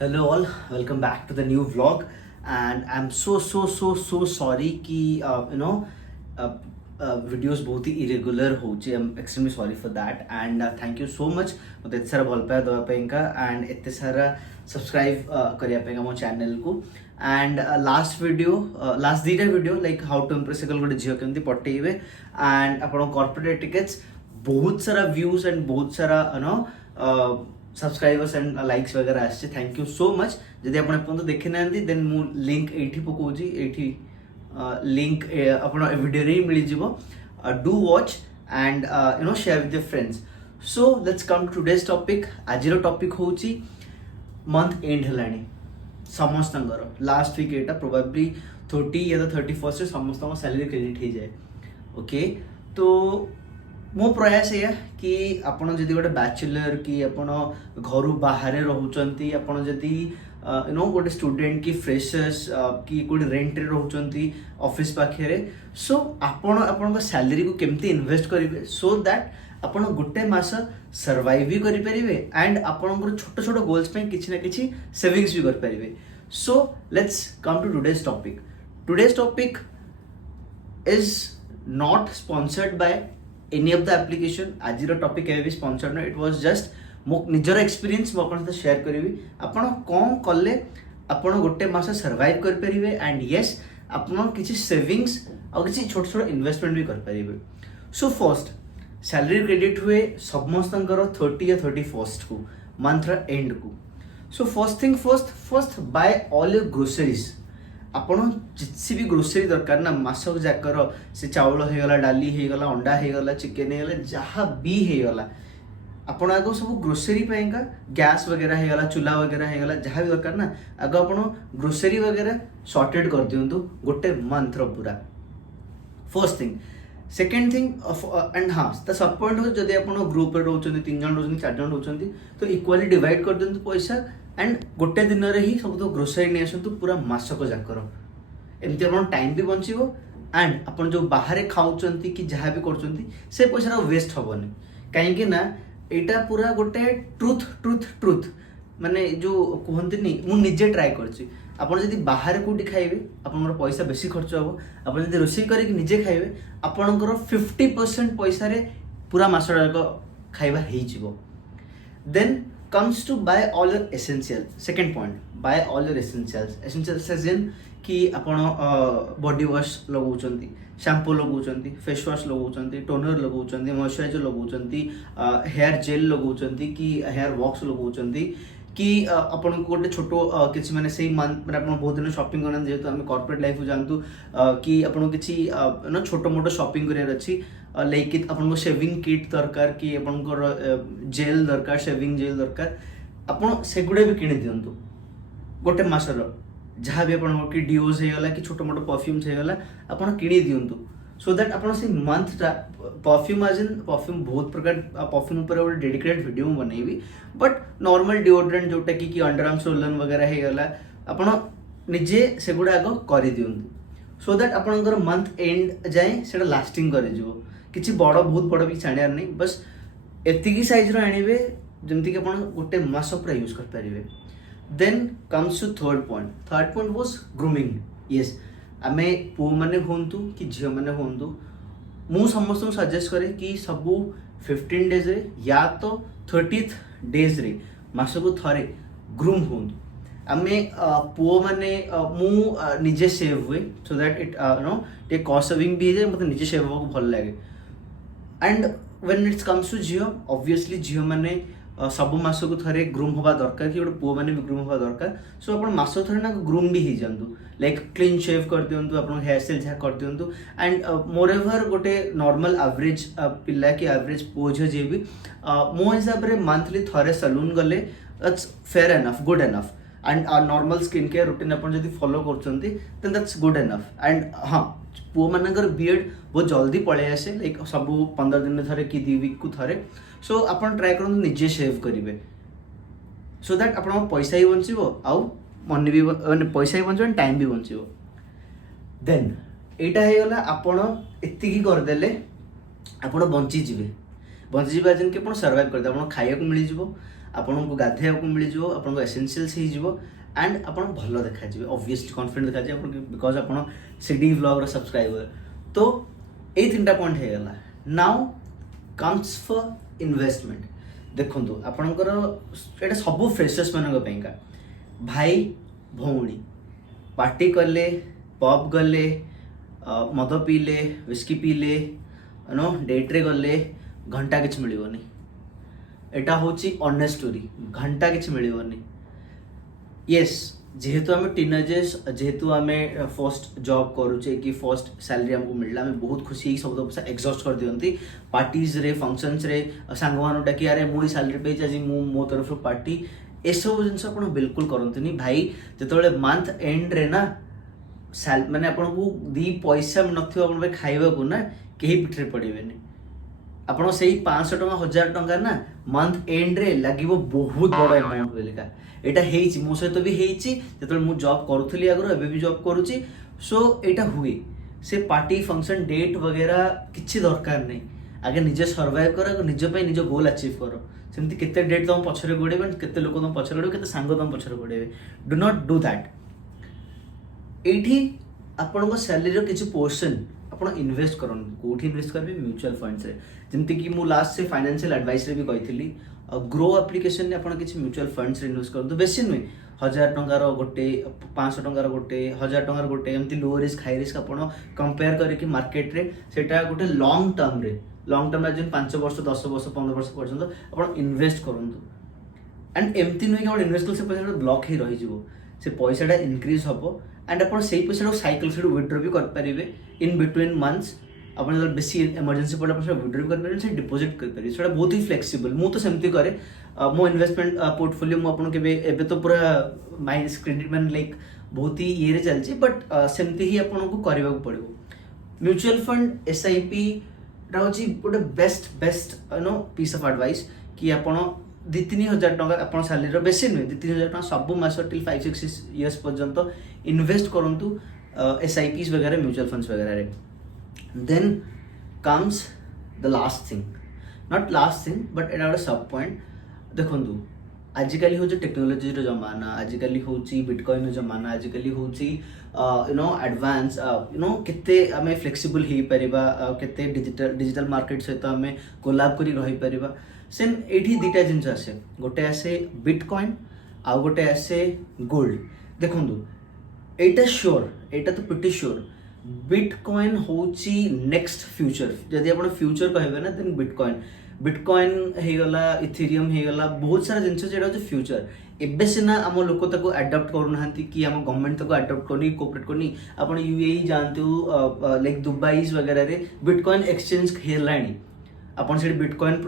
Hello all, welcome back to the new vlog. And I'm so sorry कि uh, videos बहुत ही irregular होचे. I'm extremely sorry for that and thank you so much मत इतने सारा भल पाया दवा पाइंका and इतने सारा subscribe करिया पाइंका मो channel को. And last दीटा video like how to impress a girl गोटे झियो केमती पटेइबे and आपण corporate etiquettes बहुत सारा views and बहुत सारा सब्सक्राइबर्स एंड लाइक्स वगैरह आसे. Thank you so much. जदि आपण एपन देखि ना देन मु लिंक एठी पकोजी एठी लिंक आपण वीडियो रे मिली जिवो. Do watch and share with your friends. So let's come to today's topic. आजिरो टॉपिक होची मंथ एंड हलानी समस्तंगर लास्ट वीक एटा प्रोबेबली 30 या 31 रे समस्त सैलरी क्रेडिट हो जाए. ओके तो मो प्रयास या कि आपण जदि गोटे बैचलर कि आपण घर बाहर रोचंती आपण जदि गोटे स्टूडेंट कि फ्रेशर्स कि गोटे रेंट रे रोचंती ऑफिस पाखे. सो आपण आपण सैलरी को केमती इन्वेस्ट करेंगे सो दैट आपण गोटे मास सर्वाइव भी करि परिबे एंड आपण छोट छोट गोल्स पे किछि ना किछि सेविंग्स भी कर परिबे. So let's come to today's topic. Today's topic is not sponsored by any of the application. आज टॉपिक है भी स्पॉन्सर्ड ना. इट वाज जस्ट मो निजर एक्सपीरियंस मो आपन सहित शेयर करी. आपण कौन कले आपण गोटे मास सर्वाइव कर परिबे एंड यस आपण किछि सेविंग्स और किछि छोट छोट इन्वेस्टमेंट भी कर परिबे. सो फर्स्ट सैलरी क्रेडिट हुए समस्तंकर 30 या 31 को मंथ एंड को. So first thing first by all your groceries. आपण जिसी भी ग्रोसरी दरकार ना मासक जाकर से चाउल हो गला डाली हो गला अंडा हो गला चिकन हो गला जहाँ भी हो गला आपण आगो सब ग्रोसरी पाइंका गैस वगैरह हो गला चूल्हा वगैरह हो गला जहाँ भी दरकार ना आगो आपण ग्रोसरी वगैरह सॉर्टेड कर दियंतु गोटे मंथ रो पूरा. First thing. Second thing and हाँ ता सब पॉइंट हो जदि आपण ग्रुप रे रहउछंती 3 जन रहउछंती 4 जन रहउछंती तो इक्वली डिवाइड कर दियंतु पैसा एंड गोटे दिन रे ही सब तो ग्रोसरी नहीं आसतु पूरा मासक जाकर. एमती अपन टाइम भी बंचिबो एंड अपन जो बाहर खाउचंती कि जहाँ भी करचंती से पैसा वेस्ट हबनी. कहीं ना एटा पूरा गोटे ट्रुथ माने जो कहते मु निजे ट्राए करछि. आपण जदि बाहर कोठी खाइबे आपनकर पैसा बेसी खर्च हबो. आपण जदि रोषेई करके निजे खाइबे आपनकर 50% पैसा रे पूरा मासक खाइबा हेइ जिवो. Then comes to buy all your essential. Second point, buy all your essentials as in कि आपण बॉडी वॉश लगाउचंती शैम्पू लगाउचंती फेस वॉश लगाउचंती टोनर लगाउचंती मॉइस्चराइजर लगाउचंती हेयर जेल लगाउचंती कि हेयर वॉक्स लगाउचंती कि आपण गोटे छोटो किछि माने सेही माने आपण बहुत दिन शॉपिंग करन जेतु हम कॉर्पोरेट लाइफ जानतु कि आपण किछि छोटो मोटो शॉपिंग करियर अछि लाइक आपन को शेविंग किट दरकार कि आपन को जेल दरकार शेविंग जेल दरकार आपन सेगुडे भी किनि दियंतु गोटे मासर जहाँ भी आपन कि डिओज हे गला कि छोटो मोटो परफ्यूम्स हे गला आपन किनि दियंतु सो दैट आपन से मंथ परफ्यूम आज इन परफ्यूम बहुत प्रकार परफ्यूम ऊपर गोटे डेडिकेटेड वीडियो बनैबी. बट नॉर्मल डिओड्रेंट जोटा कि अंडर आर्म्स रोलन वगैरह हे गला आपन निजे सेगुडा आगो करि दियंतु सो दैट आपनकर मंथ एंड जाए सेटा लास्टिंग करि जिवो. किसी बड़ बहुत बड़ भी छाणियार नहीं बस एतिकी साइज रो आनिबे जेमति कि आपण गोटे मास पूरा यूज कर पारिबे. Then comes to third point was grooming. Yes आमे पु माने होंतु कि झियो माने होंतु मु समस्त को सजेस्ट करे कि सबु 15 डेज रे या तो 30th डेज रे मास को थरे ग्रूम होंतु. आमे पु माने मु निजे सेव हुए सो दैट इट टे कॉस्ट सेविंग भी है मते निजे सेव हो भल लागे. And when it's comes to Jio obviously Jio माने सब मास को थरे ग्रूम होबा दरकार कि गोटे पुओ माने भी ग्रूम होबा दरकार. सो अपन मास थरे ना ग्रूम भी ही जानतु लाइक क्लीन शेव कर दियंतु अपन हेयर स्टाइल जा कर दियंतु एंड मोर एवर गोटे नॉर्मल एवरेज पिल्ला कि एवरेज पुओ जे जे भी मो हिसाब रे मंथली थरे सैलून गले that's fair enough good enough and normal skin care routine अपन जदि फॉलो करचंती then that's good enough. And हाँ पुओ मानकर बियर्ड बहुत जल्दी पळे आसे लाइक सब 15 दिन थरे कि 2 वीक को थरे. सो अपन ट्राई करन निजे शेव करिवे सो दैट अपन पैसा ही बंचिबो आउ मनी भी माने पैसा ही बंचिबो टाइम भी बंचिबो. देन एटा हे गला आपण एतिकी कर देले आपण बंची जिवे जिन के आपण सर्वाइव कर दे आपण खाइया को मिली जिवो आपन को गाधे को मिल जो आपन को एसेंशियल्स ही जीवो एंड आपन भलो देखा जीवे ऑब्वियसली कॉन्फिडेंट देखा जीवे आपन बिकॉज़ आपन सिडी व्लॉग रो सब्सक्राइबर तो ए तीनटा पॉइंट हे गला नाउ कम्स फॉर इन्वेस्टमेंट देखंतु आपनकर एटा सब फ्रेशर्स मानक पेंका भाई भौणी पार्टी कले पब गले मद पीले विस्की पीले नो डेट्रे गले घंटा किसी मिलनी एटा होची ऑनेस्ट स्टोरी घंटा किसी मिलनी येस जेहेतु आम टीनेजर्स जेहेतु आम फर्स्ट जॉब करुचे कि फर्स्ट सैलरी हमको मिलला आम बहुत खुशी सब पैसा एक्सॉस्ट कर दियंती पार्टीज रे फंक्शंस रे सांग मान डाकी अरे मुई सैलरी पे आज मो तरफ पार्टी ए सब जिनस आप बिल्कुल करंतनी भाई जेतबेले मंथ एंड रे ना माने आपन को दी पैसा नथियो आपन खाइबा को ना केही पिठरे पड़िबेनी आपन सेही 500 टका 1000 टका ना मंथ एंड रे लागिवो बहुत बड़ अमाउंट बेलिका एटा हेइची मो सहित भी हेइची जेतबेले मु जॉब करूथली आगरो एबे भी जॉब करूची सो एटा हुए से पार्टी फंक्शन डेट वगैरह किछि दरकार नै आगे निजे सर्वाइव करो निजे पे निजे गोल अचीव करो सेमती केते डेट तुम पछरे गोडेबे केते लोक तुम पछरे गोडेबे केते सांग तुम पछरे गोडेबे डू नॉट डू दैट एठी आपन को सैलरी रो किछि पोर्शन आपन इन्वेस्ट करन कोठी इन्वेस्ट करबे म्यूचुअल फंड्स रे जेमति कि मु लास्ट से फाइनेंशियल एडवाइस रे भी कहितली ग्रो एप्लिकेशन ने आपन किछि म्यूचुअल फंड्स रे इन्वेस्ट करन तो बेसी नुई 1000 टंका रो गोटे 500 टंका रो गोटे 1000 टंका रो गोटे एमति लो रिस्क हाई रिस्क आपन कंपेयर करे कि मार्केट रे सेटा गोटे लॉन्ग टर्म रे जिन 5 वर्ष 10 वर्ष 15 वर्ष पर्यंत आपन इन्वेस्ट करंतु एंड एमति नुई कि इन्वेस्ट कर से पैसा ब्लॉक ही रही जीवो से पैसाटा इनक्रीज हबो एंड आप पैसा साइकिल से विड्रॉ भी करेंगे इन बिटवीन मंथ्स आप बेसी इमरजेंसी पड़े आप विड्रॉ भी करेंगे से डिपोजिट करेंगे से बहुत ही फ्लेक्सिबल मु तो सेमती करे मो इन्वेस्टमेंट पोर्टफोलियो मुझे तो पूरा माइंड क्रेडिट मैंने लाइक बहुत ही ये चलती बट सेमती ही आपको करने को पड़ो म्यूचुअल फंड SIP हूँ गोटे बेस्ट नो पीस ऑफ एडवाइस कि आप 2-3 हज़ार टका आप सैलरी बेसी नुहे 2-3 हज़ार टका सब मास टिल 5-6 इयर्स पर्यंत इन्वेस्ट करूँ SIPs वगैरह म्यूचुअल फंड्स वगैरह then comes the last thing not last thing but एटा गोटे सब पॉइंट देखूँ आजिकल हूँ टेक्नोलोजी जमाना आजिकल हूँ बिटकॉइन जमाना आजिकल हूँ एडवांस केते आम फ्लेक्सिबल हो पार केते डिजिटल मार्केट सहित आम कोलाब करी रही पारिबा सेम एठी दुटा जिनस आसे गोटे आसे बिटकॉइन आउ गोटे आसे गोल्ड देखंतु एटा श्योर एटा तो प्रिटी श्योर बिटकॉइन होची नेक्स्ट फ्यूचर जदि आपण फ्यूचर कहबे ना देन बिटकॉइन हे गला इथेरियम हे गला बहुत सारा जिनस जेडा होची फ्यूचर एबे सिना आम लोक ताको अडॉप्ट करू नाहंती कि आम गवर्नमेंट ताको अडॉप्ट करनी कोऑपरेट करनी आपण UAE जानते लाइक दुबई वगैरह रे बिटकॉइन एक्सचेंज हेलाणी आपन से बिटकॉइन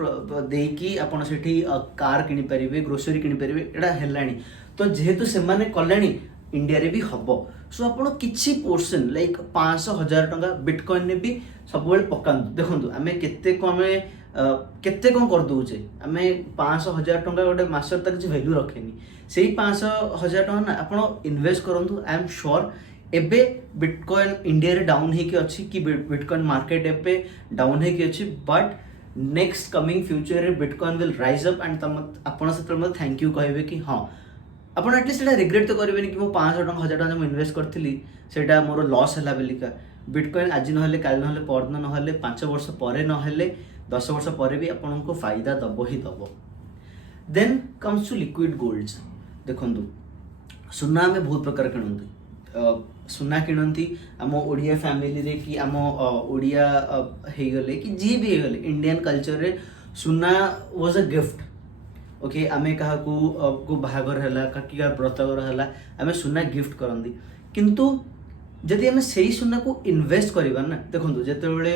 देकी आपन से कार किनि परिबे ग्रोसरी किनि परिबे एटा हेलाणी तो जेहेतु से माने कल्याणी इंडिया रे भी हबो सो आपन किछि पोर्शन लाइक 500,000 टंका बिटकॉइन ने भी सब बेले पकांतु देखंतु आमे केते कम कर दोचे आमे 500,000 टंका गोटे मासर तक किछि वैल्यू रखेनी सेही 500,000 टंका ना आपन इन्वेस्ट करंतु आई एम श्योर एबे बिटकॉइन इंडिया रे डाउन हे कि अछि कि बिटकॉइन मार्केट एबे डाउन हे कि अछि बट नेक्स्ट कमिंग फ्यूचर रे bitcoin will rise up and आपण से मतलब थैंक यू कहबे कि हां आपण एटलीस्ट एटा रिग्रेट तो करबेनी कि मो 500 टका 1000 टका मैं इन्वेस्ट करथिली सेटा मोर लॉस हला बेलिका बिटकॉइन आज न हले काल न हले परदिन न हले 5 वर्ष परे न हले 10 वर्ष परे भी आपण को फायदा दबो ही दबो then comes to liquid golds देखंतु सुना में बहुत प्रकार किणंती सुना किणंती आम ओडिया फैमिली रे कि आम ओडिया हे गले कि जी भी हे गले इंडियन कल्चर रे सुना वाज अ गिफ्ट ओके आमे कहा को बाहागर हला काकी का व्रतगर हला आमे सुना गिफ्ट करंदी किंतु जदि आमे सेही सुना को इन्वेस्ट करबा ना देखंतु जेतेबेले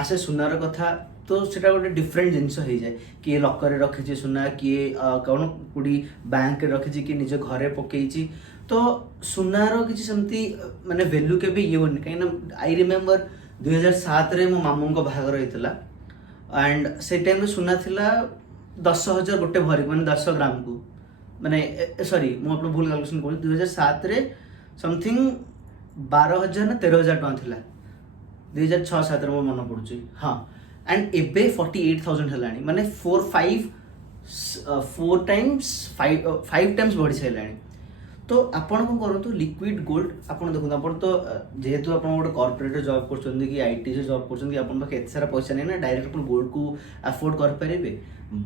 आसे सुनार कथा तो सेटा गोटे डिफरेंट जिनस हो जाए किए लकर रे रखिछि सुना किए कौन कुडी बैंक रे रखिछि कि निजे घरे पकेइछि तो सुनार किछि समती माने वैल्यू के भी ये होनी कहीं आई रिमेम्बर 2007 रे मो मामू को बाहागर होइतला एंड से टाइम में सुना थिला 10,000 गोटे भरी माने 10 ग्राम को माने सॉरी मु आपन भूल कैलकुलेशन कर 2007 रे समथिंग 12,000 ना 13,000 टका थिला 2006-7 रे मो मन पड़ुची हां एंड एबे 48,000 हलानी माने 4-5 4 times 5 times बढ़ी सारे तो आपण कौन करूँ लिक्विड गोल्ड आपन देखो आप तो जेहेतु आप गोटे कॉर्पोरेट जॉब कर कि आईटी से जॉब कर एत सारा पैसा नहीं ना डायरेक्ट आप गोल्ड को अफोर्ड करेंगे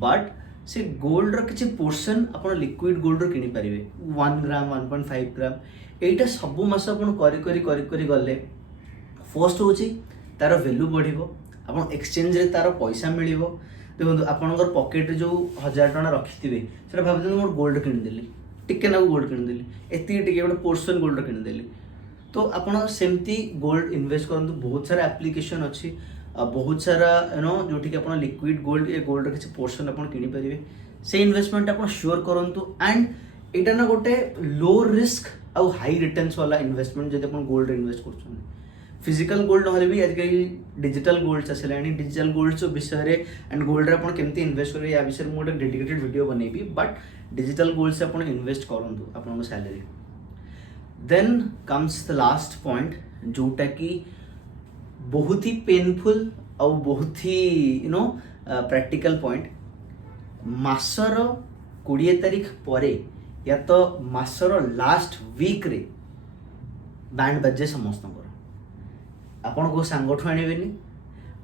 बट से गोल्ड किसी पोर्शन आप लिक्विड गोल्ड किनी पारे 1 ग्राम 1.5 ग्राम यहीटा सब मास आप गले फर्स्ट हूँ तार वैल्यू बढ़ आप एक्सचेंज रे तार पैसा मिल देखो आपंकर पकेट जो 1000 टका रखिथे से भाव मोर गोल्ड किनीदेली टिके ना गोल्ड किनीदेली एति गोटे पोर्शन गोल्ड किनीदेली तो आपड़ सेमती गोल्ड इन्वेस्ट करूँ बहुत सारा एप्लिकेशन अच्छी बहुत सारा जो आप लिक्विड गोल्ड या गोल्ड किसी पोर्शन आप किनीपारे से इन्वेस्टमेंट आप श्योर करूँ एंड यहाँ ना गोटे लो रिस्क आउ हाई रिटर्न्स वाला इन्वेस्टमेंट जब आप गोल्ड इन्वेस्ट कर फिजिकल गोल्ड ना भी आजिकल डिजिटल गोल्ड आसला डिजिटल गोल्ड विषय एंड गोल्ड आप केमती इन्वेस्ट करेंगे या विषय में गोटे डेडिकेटेड वीडियो बनैबी बट डिजिटल गोल्ड से आप इन्वेस्ट करूँ आप salary then comes the last point जोटा कि बहुत ही पेनफुल और बहुत ही प्रैक्टिकल पॉइंट मासर 20 तारीख पर या तो मासर लास्ट वीक रे बैंड बजे समस्त आपण को सांगठू आनबेनी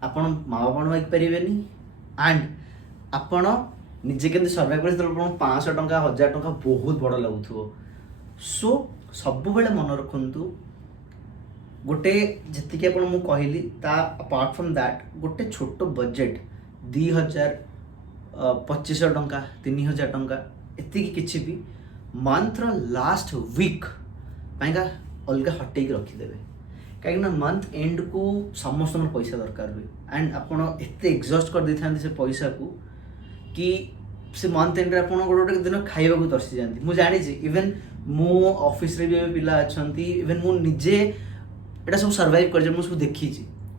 आपण माँ बापा माग पारे एंड आपण निजे के सर्वाइव कर 500 टंका 1000 टंका बहुत बड़ लगुव सो सब बेले मन रखु गोटे जी आप कहली अपार्ट फ्रॉम दैट गोटे छोट बजेट 2000 2500 टंका 3000 टंका एति किसी भी मंथ लास्ट वीक पाइका अलग हटेक रखिदेवे कहीं मंथ एंड को समस्त पैसा दरकार हुए एंड आपड़ एत एग्जस्ट कर देते से पैसा को कि से मंथ एंड आप गोटे दिन खाइबा को तरसी जाती मुझे जानी इवेन मो ऑफिस रे भी पिला अच्छा इवेन मु निजे एटा सब सर्वाइव कर सब देखी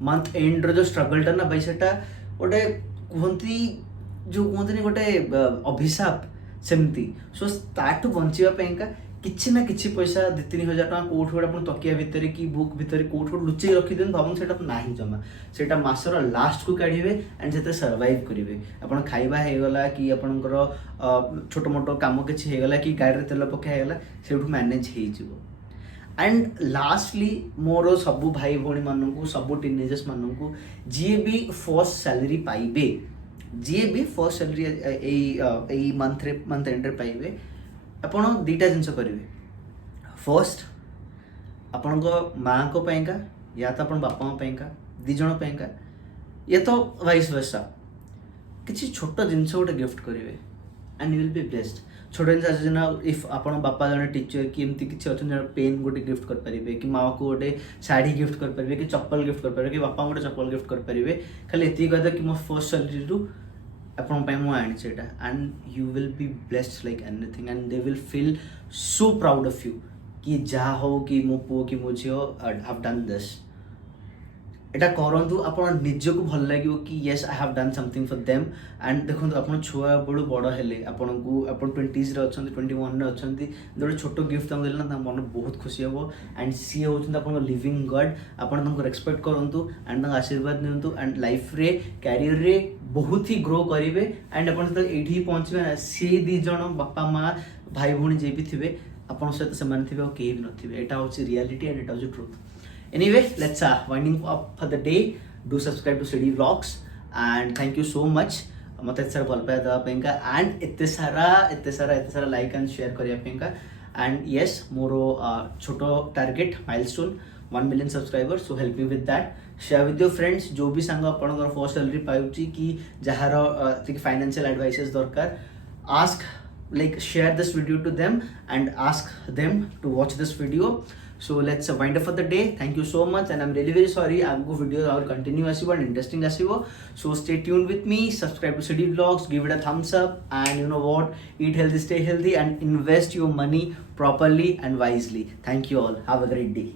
मंथ एंड रो जो स्ट्रगलटा ना भाई सेटा गोटे कहती जो कहते गोटे अभिशाप सेमती सो ताठू बचापा किसी ना किसी पैसा 2-3 हजार टका कौट गोटे आप तकिया भितर कि बुक भितर कौट गोटे लुचेई रखिदिन भावन से ना जमा से मासर लास्ट को काढ़े एंड से सर्वाइव करेंगे आप खाइबा होगला कि आपंकर छोट मोट कम किसी होगला कि गाड़ी तेल पकाईगला से मैनेज हो एंड लास्टली मोर सबू भाई भौणी मानू सबू टीनेजर्स मानू जी भी फर्स्ट सैलरी पाइबे जी भी फर्स्ट सैलरी मंथ एंड पाइबे आपण 2टा जिनस करेंगे फर्स्ट आपण माँ को पैंका या तो अपन बापा पैंका 2 जन पैंका या तो वाइस वर्सा किसी छोट जिनस गोटे गिफ्ट करेंगे and you will be blessed छोट जिन इफ आपण बापा जन टीचर कि एमती किसी अच्छा पेन गोटे गिफ्ट करेंगे कि माँ को गोटे शाढ़ी गिफ्ट करेंगे कि चप्पल गिफ्ट करेंगे कि बापा गोटे चप्पल गिफ्ट करेंगे खाली ये कहता कि मो फर्स्ट सैलरी रू आपन आनी and you will be blessed like anything and they will feel so proud of you कि जहाँ हो कि मो पुओ कि मो झील हैव डन दिस एटा करंतु आपण निज को भल लगे कि yes I have done something for them and देखो आपण छुआ बड़ू बड़ हेले आपण को आपण 20s रे अछंती 21 रे अछंती गोटे छोट गिफ्ट हम देला ना मन बहुत खुशी हो एंड सी होचंती आपण लिविंग गॉड आपण तंको रेस्पेक्ट करंतु एंड तंको आशीर्वाद नियंतु एंड लाइफ रे कैरियर रे बहुत ही ग्रो करेंगे एंड आपण तो एठी पहुंचबे से 2 जन बापा माँ भाई भौणी जे भी थिबे आपण सहित से थे और कहीं भी नथिबे एटा होची रियलिटी एंड एटा होची truth Anyway, let's winding up for the day. Do subscribe to City Vlogs and thank you so much. मत सारा भल पाया देवापेंका एंड एते सारा लाइक एंड शेयर करियापेंका एंड यस मोर छोटो target milestone 1 million subscribers so help me with that share with your friends जो भी सांग आपनकर फर्स्ट सैलरी पाउची कि जहार फाइनेंशियल एडवाइसेस दरकार ask like share this video to them and ask them to watch this video. So let's wind up for the day. Thank you so much and I'm really very sorry aagku video aur continue asibo and interesting asibo, so stay tuned with me. Subscribe to City Vlogs, give it a thumbs up and you know what, eat healthy, stay healthy and invest your money properly and wisely. Thank you all, have a great day.